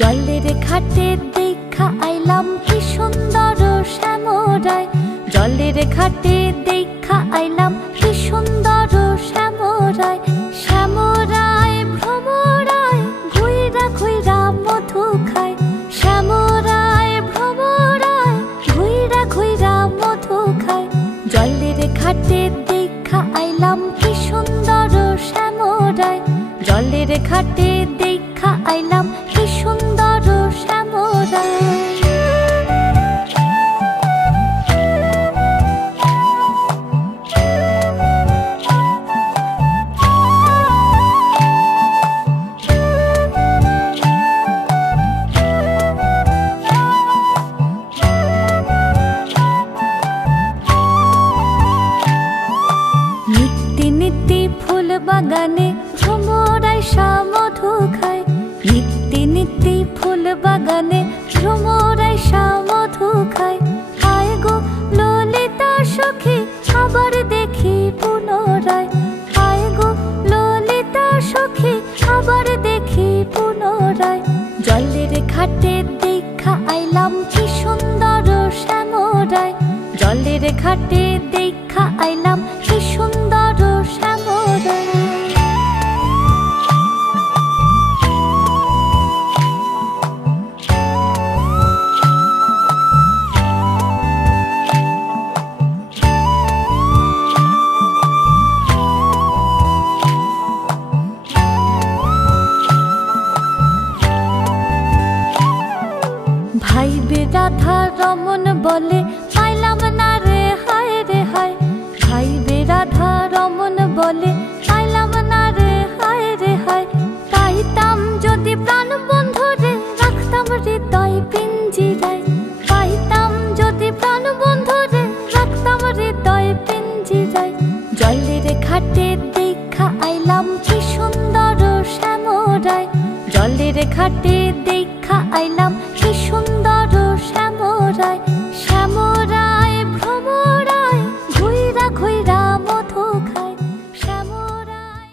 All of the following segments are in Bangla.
জলের ঘাটে দেখা আইলাম কি সুন্দর শ্যামরায়, জলের ঘাটে দেখা আইলাম কি সুন্দর শ্যামরায়। শ্যামরায় ভ্রমরায় ঘুইরা ঘুইরা মধু খায়, শ্যামরায় ভ্রমরায় ঘুইরা ঘুইরা মধু খায়। জলের ঘাটে দেখা আইলাম কি সুন্দর শ্যামরায়, জলের ঘাটে দেখা আইলাম কি সুন্দর শ্যামরায়। নিত্যি নিত্যি ফুল বাগানে ভ্রমরায় মধু খায়, নিত্যি নিত্যি ফুল বাগানে ভ্রমরায় মধু খায়। আয় গো ললিতা সখী আবার দেখি পুনরায়, আয় গো ললিতা সখী আবার দেখি পুনরায়। জলের ঘাটে দেখা আইলাম কি সুন্দর শ্যামরায়, জলের ঘাটে দেখা আইলাম কি সুন্দর শ্যামরায়। ভাইবে রাধা রমন বলে পাইলাম না রে হায় রে হায়, ভাইবে রাধা রমন বলে পাইলাম না রে হায় রে হায়। পাইতাম যদি প্রাণ বন্ধু রে রাখতাম হৃদয় পিঞ্জিরায়, পাইতাম যদি প্রাণ বন্ধু রে রাখতাম হৃদয় পিঞ্জিরায়। জলের ঘাটে দেখা আইলাম কি সুন্দর শ্যামরায়, জলের ঘাটে দেখা আইলাম কি সুন্দর শ্যামরায়। শ্যামরায় ভ্রমরায় ঘুইরা ঘুইরা মধু খায়, শ্যামরায়।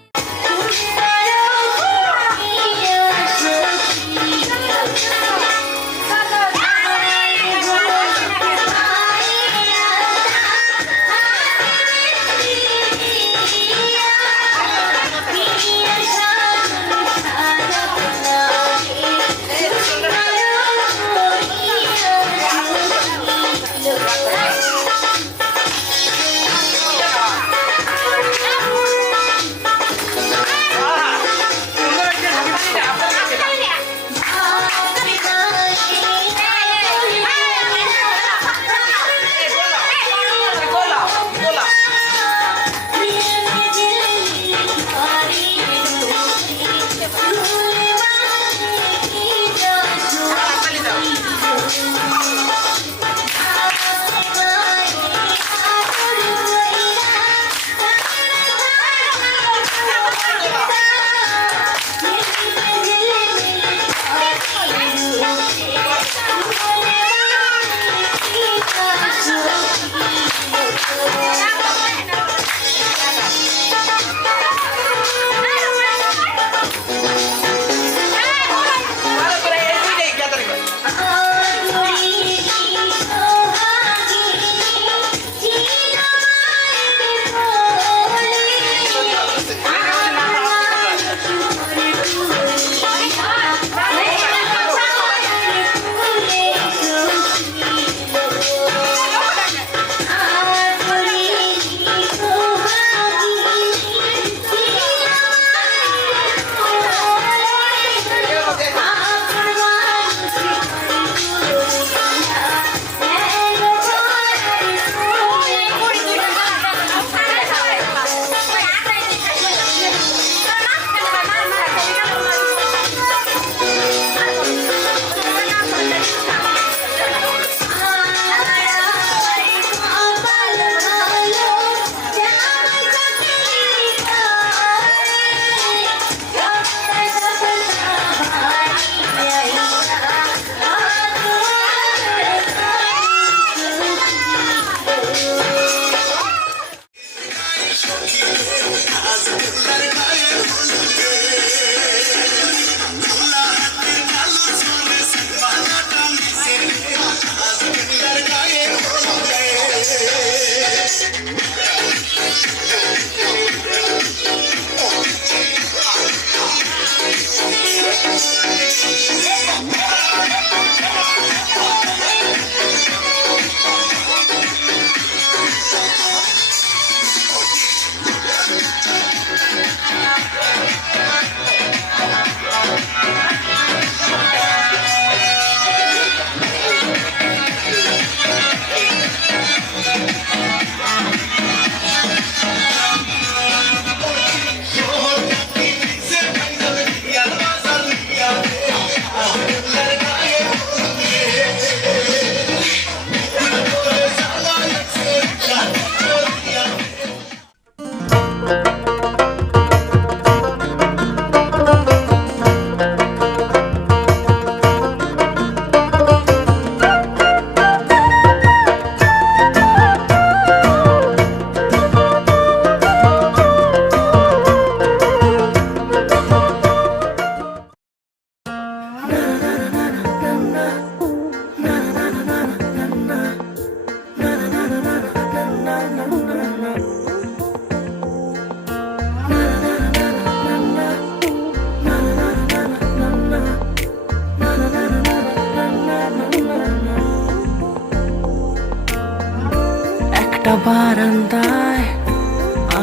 একটা বারান্দায়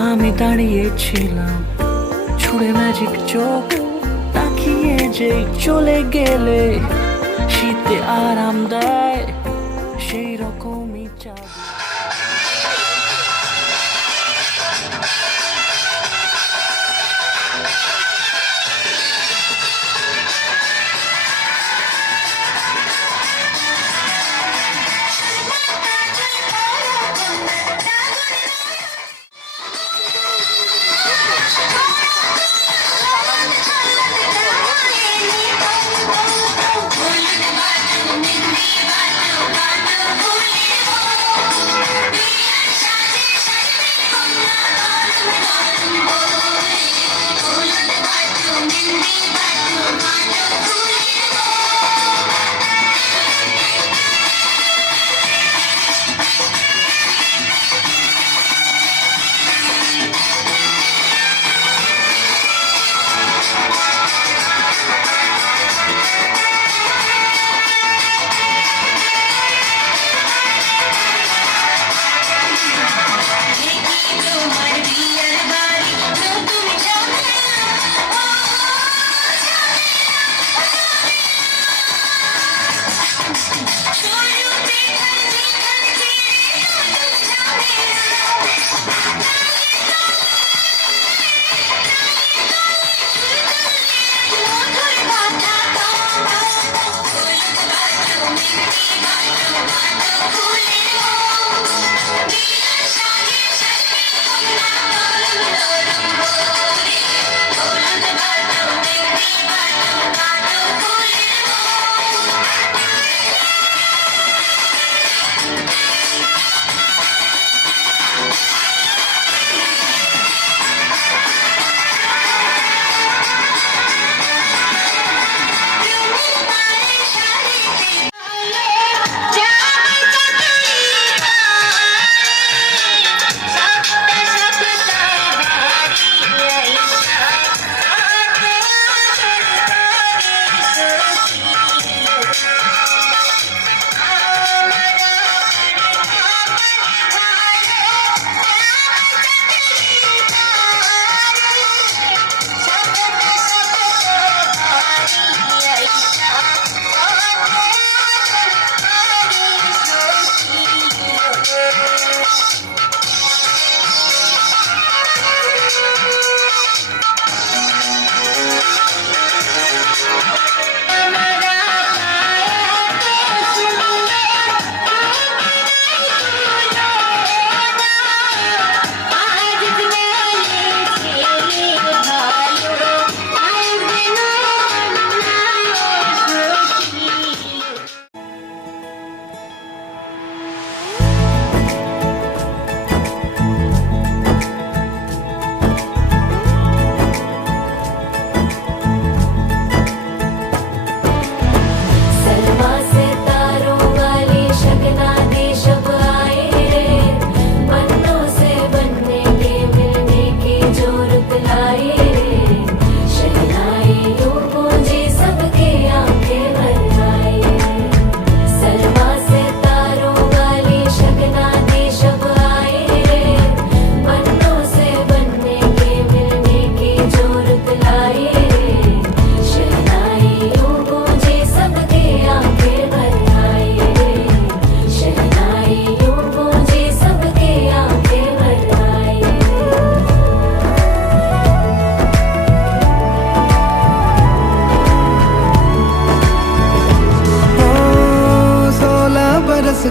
আমি দাঁড়িয়েছিলাম, ছুঁড়ে ম্যাজিক চোখ তাকিয়ে যে চলে গেলে শীতে আরাম দেয় সেই রকমই চাবি।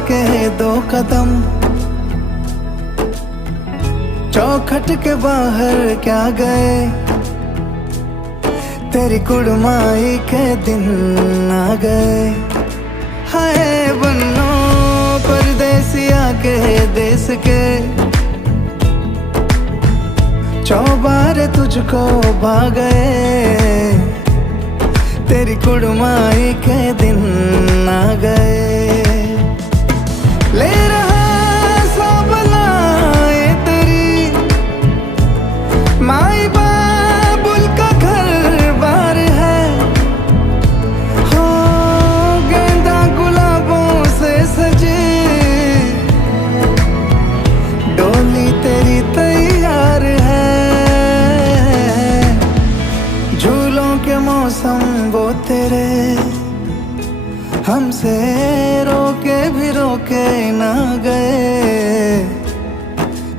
के दो कदम चौखट के बाहर क्या गए, तेरी कुड़माई के दिन आ गए। हाय बन्नो परदेसिया के देश के, चौबार तुझको भा गए, तेरी कुड़माई के दिन आ गए। ले रहा सब लाए तेरी माई बाबुल का घर बार है, हो गेंदा गुलाबों से सजे मौसम वो तेरे हमसे रोके भी रोके ना गए,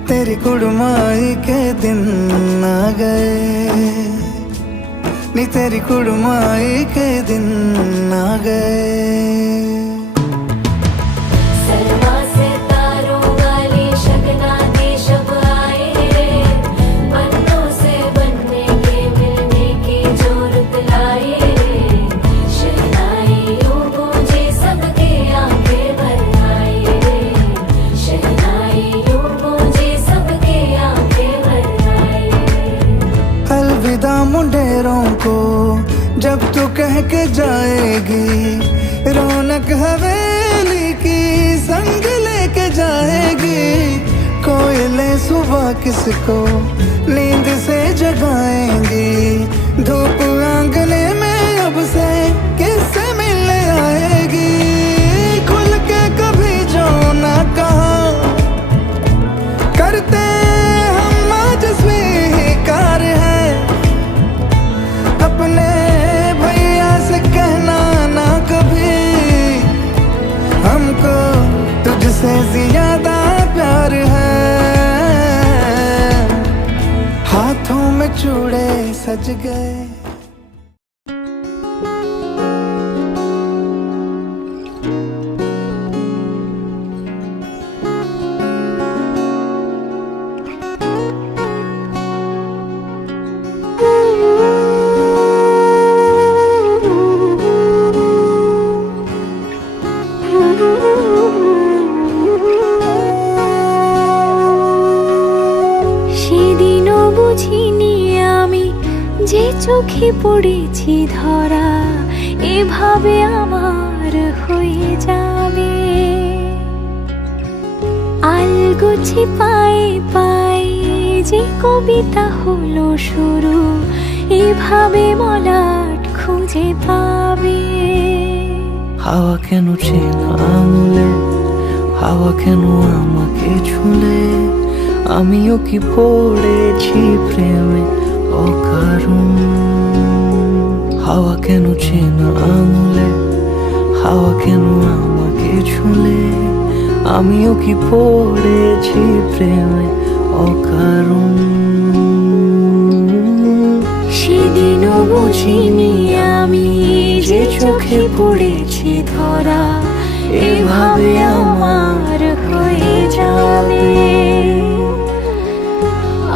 तेरी कुड़माई के दिन आ गए, नी तेरी कुड़माई के दिन आ गए। सलमा से तारों वाली शगना दी शब आए रे, पन्नों से बनने के मिलने की जो रुत लाए रे, शहनाइयों गूंजे सबके आंखें भर आए रे, शहनाइयों गूंजे सबके आंखें भर आए रे। अलविदा मुंडेरों को जब तू कह के जाएगी, रौनक हवेली की संग लेके जाएगी, कोयले सुबह किसको नींद से जगाएंगी, धूप आंगने में अब से किससे मिलने आएगी, खुल के कभी जो ना कहा करते हम आज स्वीकार है, अपने भैया से कहना ना कभी, हमको तुझसे ज्यादा प्यार है। हाथों में चूड़े सज गए। সেদিনও বুঝিনি আমি যে চোখে পড়েছি ধরা, এভাবে আমার হয়ে যাবে। আলগোছে পায়ে পায়ে যে কবিতা হলো শুরু, এভাবে মলাট খুঁজে পাবে। হাওয়া কেন চেনা আঙুলে, হাওয়া কেন আমাকে ছুলে, আমিও কি পড়েছি প্রেমে অকারণ। হাওয়া কেন চেনা আঙুলে, হাওয়া কেন আমাকে ছুলে, আমিও কি পড়েছি প্রেমে অকারণ। সেদিনও বুঝিনি আমি যে চোখে পড়েছি ধরা, এভাবে আমার হয়ে যাবে।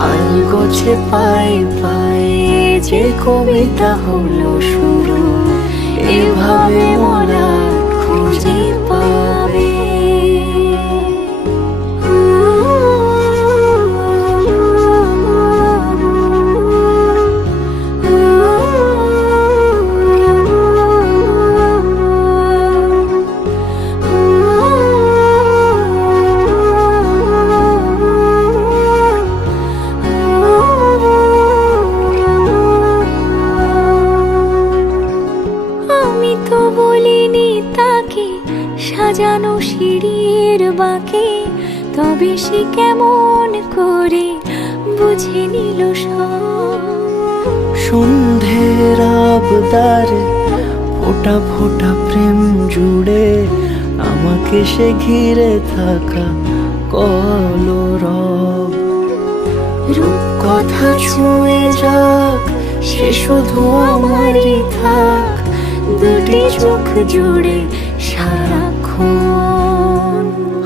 আলগোছে পায়ে পায়ে যে কবিতা হলো শুরু, এভাবে মোরা খুঁজে পাবে। সাজানো সিঁড়ির বাঁকে, তবে সে কেমন করে বুঝে নিল সব। সন্ধ্যের আবদারে ফোটা ফোটা প্রেম জুড়ে, আমাকে সে ঘিরে থাকা কলরব। রূপকথা ছুঁয়ে যাক, সে শুধু আমারই থাক, দুটি চোখ জুড়ে সারাক্ষণ।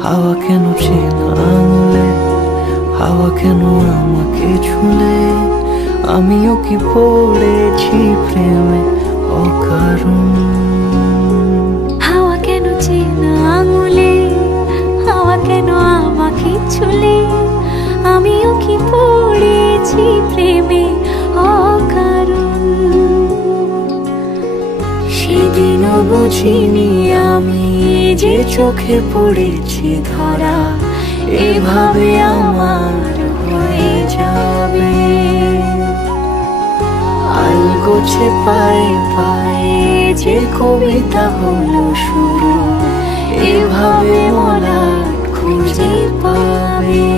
হাওয়া কেন চেনা আঙুলে, হাওয়া কেন আমাকে ছুলে, আমিও কি পড়েছি প্রেমে অকারণ। হাওয়া কেন চেনা আঙুলে, হাওয়া কেন আমাকে ছুলে, আমিও কি পড়েছি প্রেমে অকারণ। সেদিনও বুঝিনি আমি যে চোখে পড়েছি ধরা, এভাবে আমার হয়ে যাবে। আলগোছে পায়ে পায়ে যে কবিতা হলো শুরু, এভাবে মোরা খুঁজে পাবে।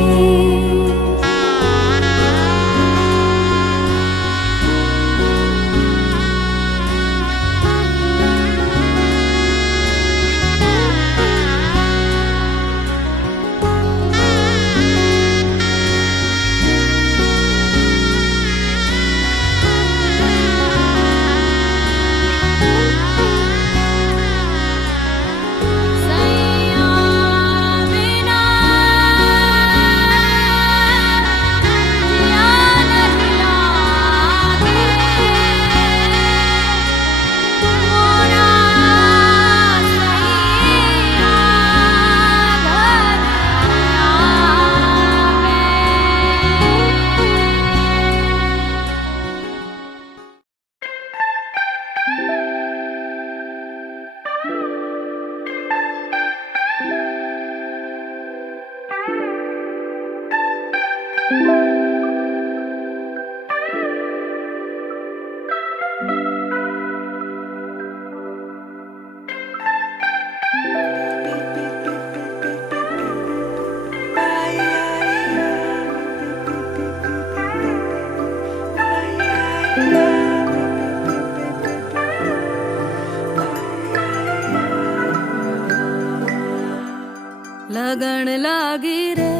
लगन लागी रे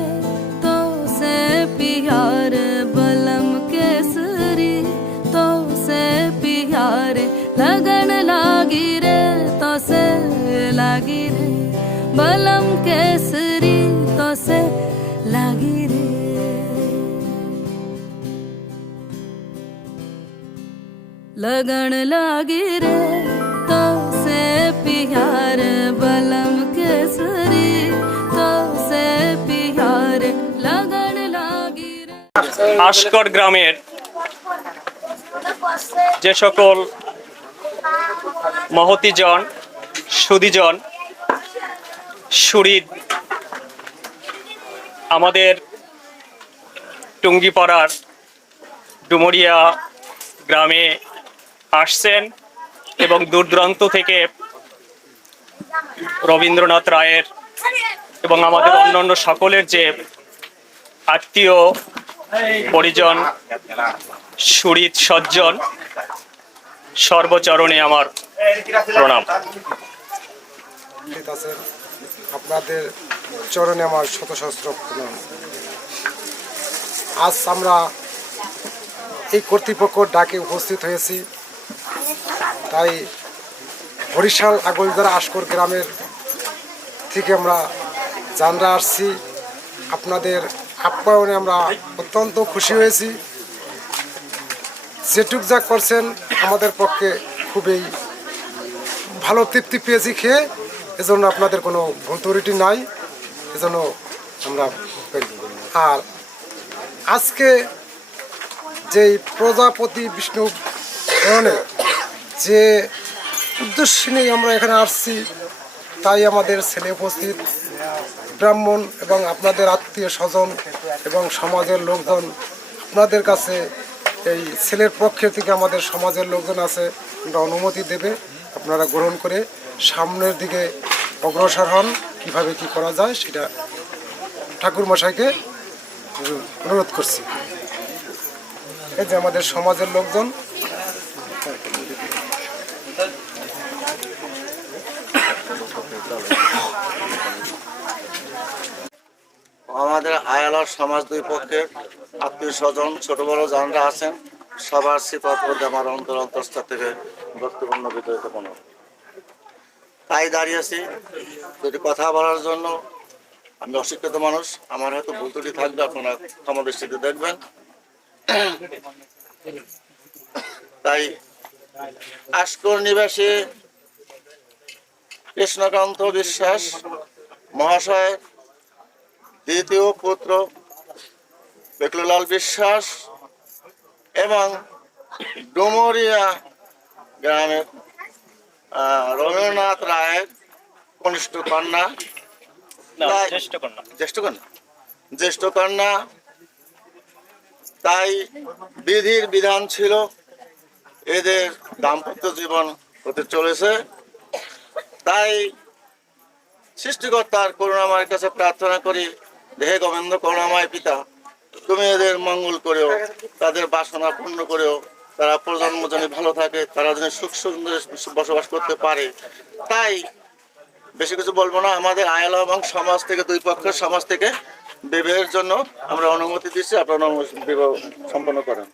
तो से प्यार बलम केसरी तो से प्यार लगन लागी रे तो से लागी रे बलम केसरी तो से लागी रे लगन लागी रे तो से प्यार बलम केसरी तो से प्यार लगन लागी रे আশকর গ্রামের যে সকল মহতিজন সুদীজন সুহৃদ আমাদের টুঙ্গিপাড়ার ডুমুরিয়া গ্রামে আসছেন এবং দূর দূরান্ত থেকে রবীন্দ্রনাথ রায়ের এবং আমাদের অন্যান্য সকলের যে আত্মীয় পরিজন সুহৃদ সজ্জন সর্বচরণে আমার প্রণাম। আপনাদের চরণে আমার শত সহস্র প্রণাম। আজ আমরা এই কর্তৃপক্ষ ডাকে উপস্থিত হয়েছি, তাই বরিশাল আগলদারা আশকর গ্রামের থেকে আমরা জানরা আসছি। আপনাদের আপ্যায়নে আমরা অত্যন্ত খুশি হয়েছি। যেটুক যা করছেন আমাদের পক্ষে খুবই ভালো তৃপ্তি পেয়েছি খেয়ে, এজন্য আপনাদের কোনো ভুল ত্রুটি নাই, এজন্য আমরা আর আজকে যেই প্রজাপতি বিষ্ণু পুরাণে যে উদ্দেশ্য নিয়ে আমরা এখানে আসছি, তাই আমাদের ছেলে উপস্থিত, ব্রাহ্মণ এবং আপনাদের আত্মীয় স্বজন এবং সমাজের লোকজন আপনাদের কাছে এই ছেলের পক্ষে থেকে আমাদের সমাজের লোকজন আছে, আমরা অনুমতি দেবে, আপনারা গ্রহণ করে সামনের দিকে অগ্রসর হন। কীভাবে কি করা যায় সেটা ঠাকুর মশাইকে অনুরোধ করছি। এই যে আমাদের সমাজের লোকজন, আমাদের আয়ালার সমাজ দুই পক্ষের আত্মীয় স্বজন ছোট বড় যারা আছেন সবার সিফাত মধ্যে আমার অন্তরস্থল থেকে গুরুত্বপূর্ণ বিদ্যুৎপূর্ণ তাই দাঁড়িয়েছি যদি কথা বলার জন্য। আমি অশিক্ষিত মানুষ, আমার হয়তো ভুল ত্রুটি থাকবে, আপনারা ক্ষমা দৃষ্টিতে দেখবেন। তাই আশকর নিবাসী কৃষ্ণকান্ত বিশ্বাস মহাশয় দ্বিতীয় পুত্র বেকলুলাল বিশ্বাস এবং ডুমুরিয়া গ্রামের রবীন্দ্রনাথ রায়ের কনিষ্ঠ কন্যা, জ্যেষ্ঠ কন্যা। তাই বিধির বিধান ছিল এদের দাম্পত্য জীবন হতে চলেছে। তাই সৃষ্টিকর্তার করুণাময়ের কাছে প্রার্থনা করি, হে গোবিন্দ করুণাময় পিতা, তুমি এদের মঙ্গল করেও, তাদের বাসনা পূর্ণ করেও, তারা প্রজন্ম যেন ভালো থাকে, তারা যেন সুখ সুন্দর বসবাস করতে পারে। তাই বেশি কিছু বলবো না, আমাদের আয়ালা এবং সমাজ থেকে দুই পক্ষের সমাজ থেকে বিবাহের জন্য আমরা অনুমতি দিচ্ছি, আপনারা বিবাহ সম্পন্ন করেন।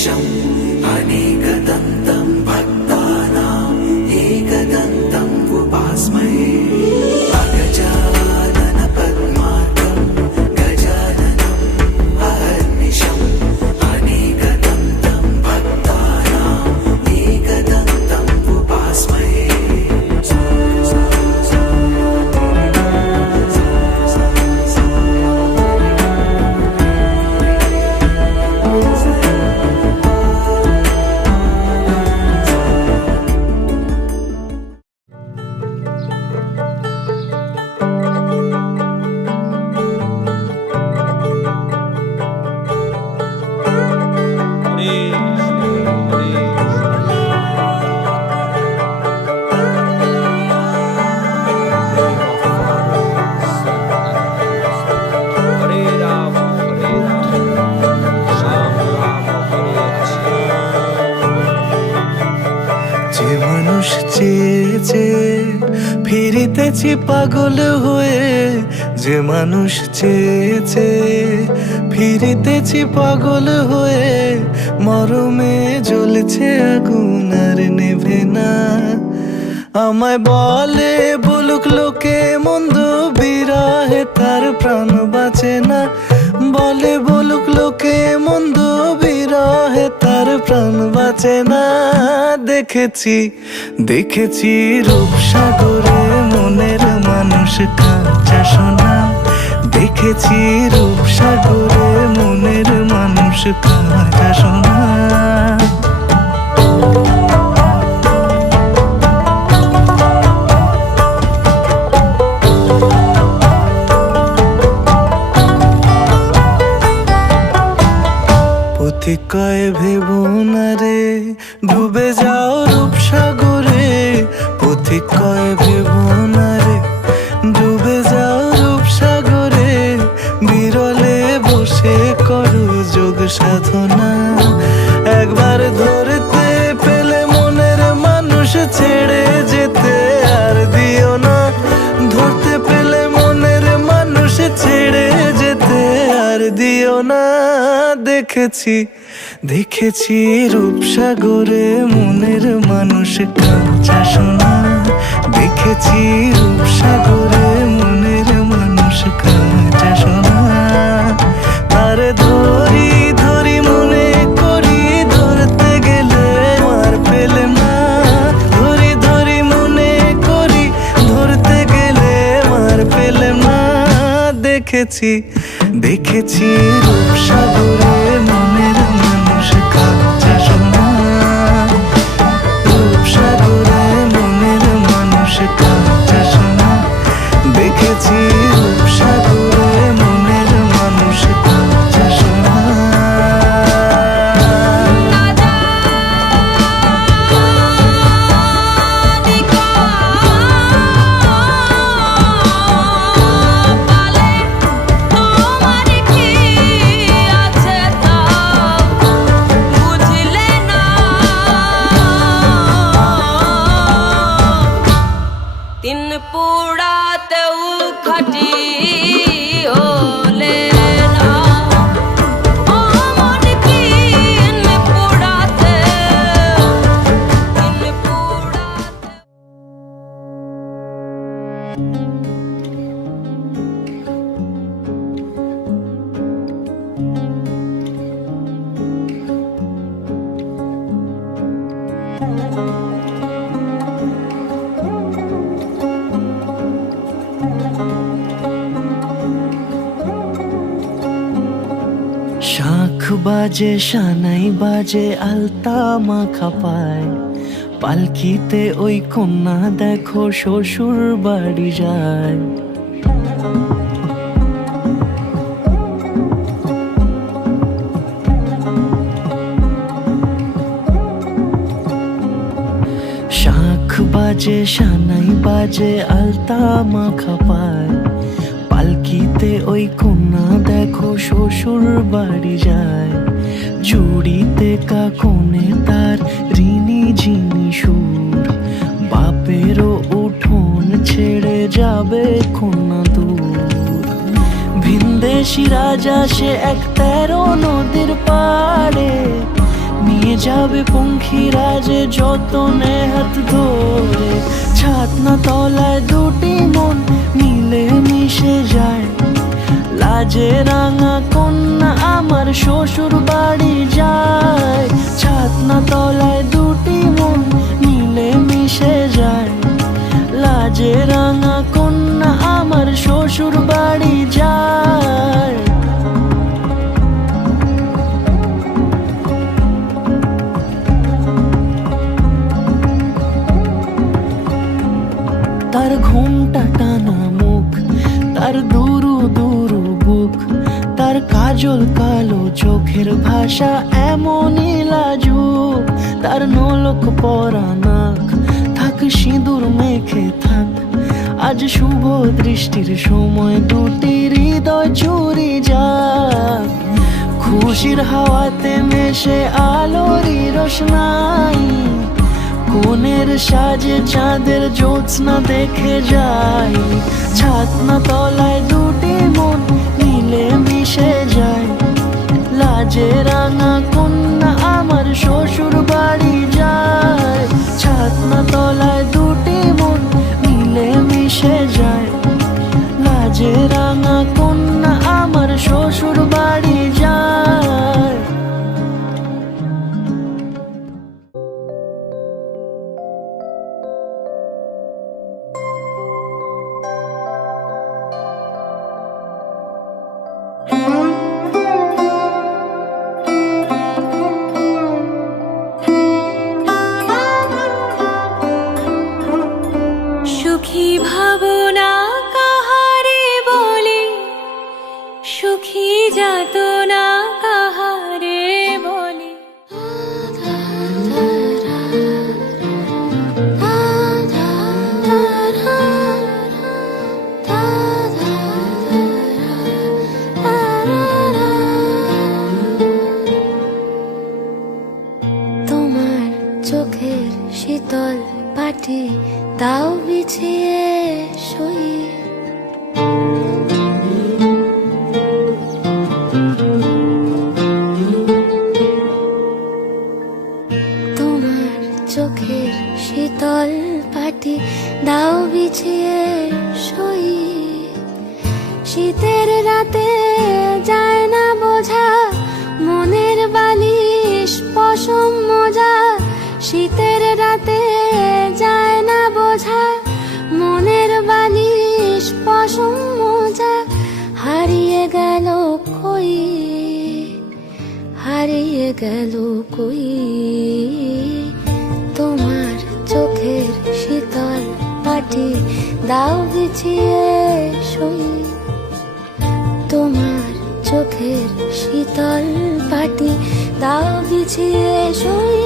अहर्निशम् अनेकदन्तं भक्तानाम् एकदन्तम् उपास्महे अगजानन पद्मार्कं गजाननम् अहर्निशम् अनेकदन्तं भक्तानाम् एकदन्तम् उपास्महे যে মানুষ চেয়েছে ফিরিতেছি পাগল হয়ে যে মানুষ চেয়েছে ফিরিতেছি পাগল হয়ে মরমে জ্বলছে আগুন আর নেভে না আমায় বলে বলুক লোকে মন্দ বিরহে তার প্রাণ বাঁচে না বলে বলুক লোকে মন্দ বিরহে তার প্রাণ বাঁচে না দেখেছি দেখেছি রূপসাগরে মনের মানুষ কাঁচা সোনা দেখেছি রূপসাগরে মনের মানুষ কাঁচা সোনা কয় ভেবো না রে ডুবে যাও রূপসাগরে পথিক কয় ভেবো না রে ডুবে যাও রূপসাগরে বিরলে বসে করো যোগ সাধনা একবার ধরতে পেলে মনের মানুষ ছেড়ে যেতে আর দিও না ধরতে পেলে মনের মানুষ ছেড়ে যেতে আর দিও না দেখেছি দেখেছি রূপসাগরে মনের মানুষ কাঁচা সোনা দেখেছি রূপসাগরে মনের মানুষ কাঁচা সোনা তার ধরি ধরি মনে করি ধরতে গেলে আর পেলে না ধরি ধরি মনে করি ধরতে গেলে আর পেলে না দেখেছি দেখেছি রূপসাগরে মনের মানুষ কাঁচা সোনা রূপসাগরে মনের মানুষ কাঁচা সোনা দেখেছি রূপসাগরে মনের মানুষ কাঁচা সোনা শাঁখ বাজে সানাই বাজে আলতা মাখা পায় পালকিতে ওই কন্যা দেখো শ্বশুর বাড়ি যায় শাঁখ বাজে সানাই বাজে আলতা মাখা পায় পালকিতে ওই কন্যা দেখো শ্বশুর বাড়ি যায় চুড়িতে কাকনে তার ঋণী ঝিনি সুর বাপেরও উঠোন ছেড়ে যাবে কন্যা দূর ভিনদেশি রাজা সে এক 13 নদীর পাড়ে যাবে পঙ্খিরাজে যতনে হাত ধরে, ছাতনা তলায় দুটি মন মিলে মিশে যায়। লাজে রাঙা কন্যা আমার শ্বশুর বাড়ি যায়, ছাতনা তলায় দুটি মন মিলে মিশে যায়। লাজে রাঙা কন্যা আমার শ্বশুর বাড়ি যায়। তার ঘুমটা টানা মুখ, তার দুরু দুরু বুক, তার কাজল কালো চোখের ভাষা এমনই লাজুক। তার নলক পরা নাক, থাক সিঁদুর মেখে থাক। আজ শুভ দৃষ্টির সময় দুটি হৃদয় চুরি যাক। খুশির হাওয়াতে মেশে আলোরই রোশনাই, কোণের সাজে চাঁদের জ্যোৎস্না দেখে যাই। ছাতনা তলায় দুটি মন মিলে মিশে যায়। লাজে রাঙা কন্যা আমার শ্বশুর বাড়ি যায়, ছাতনা তলায় দুটি মন মিলে মিশে যায়। লাজে রাঙা কন্যা আমার শ্বশুর বাড়ি যায়। সুখী ভাবনা কাহারে বলে, সুখী যাতনা কাহারে বলে। তোমার চোখের শীতল পাটি দাও বিছিয়ে শুই। তোমার চোখের শীতল পাটি দাও বিছিয়ে শুই। শীতের রাতে যায় না বোঝা, মনের বালিশ পশম মোজা। শীতের রাতে যায় না বোঝা, মনের বালিশ পশম মোজা। হারিয়ে গেল কই, হারিয়ে গেল কই। তোমার চোখের শীতল পাটি দাও বিছিয়ে শুই। তোমার চোখের শীতল পাটি দাও বিছিয়ে শুই।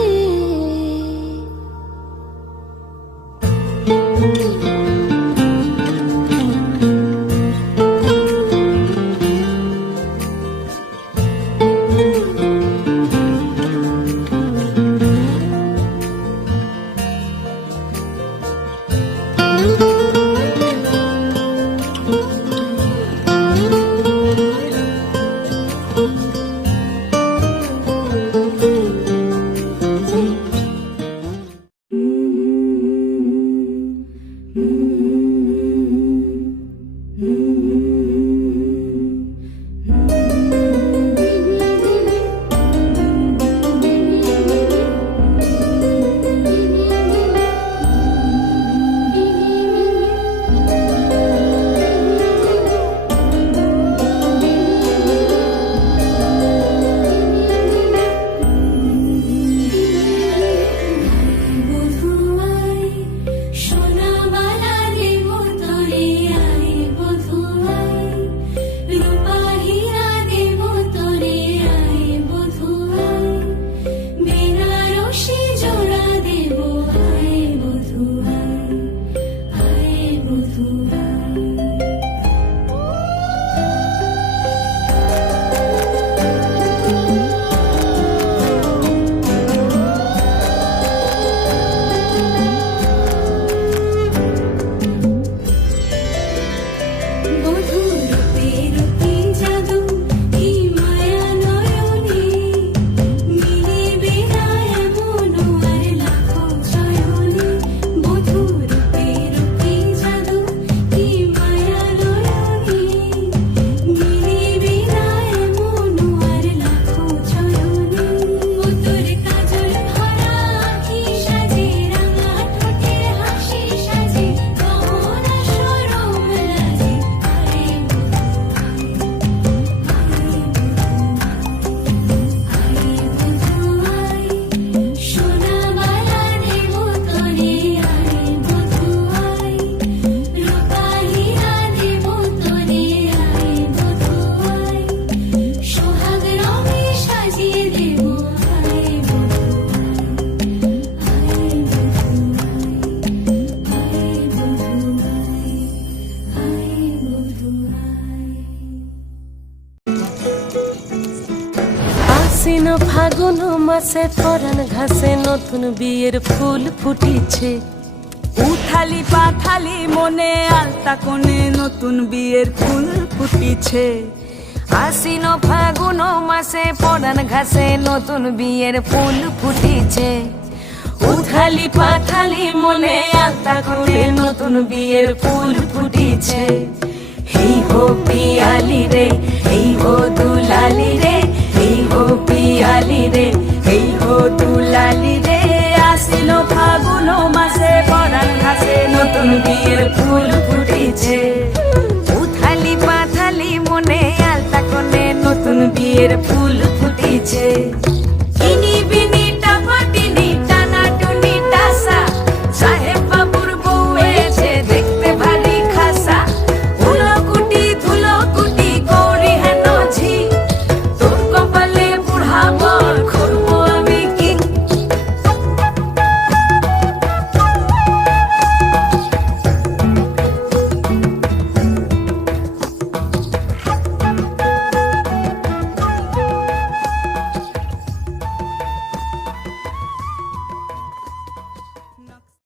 ফাগুন মাসে পরান ঘাসে নতুন বিয়ের ফুল ফুটিছে। উথালি পাথালি মনে আলতা কোণে নতুন বিয়ের ফুল ফুটিছে। আশ্বিন ফাগুন মাসে পরান ঘাসে নতুন বিয়ের ফুল ফুটিছে। উথালি পাথালি মনে আলতা কোণে নতুন বিয়ের ফুল ফুটিছে। এই হো পিয়ালি রে, এই হো দুলালি রে, এই হো পিয়ালি রে, এই হো দুলালি রে। আশ্বিন ফাগুন মাসে পরান ঘাসে নতুন বিয়ের ফুল ফুটিছে।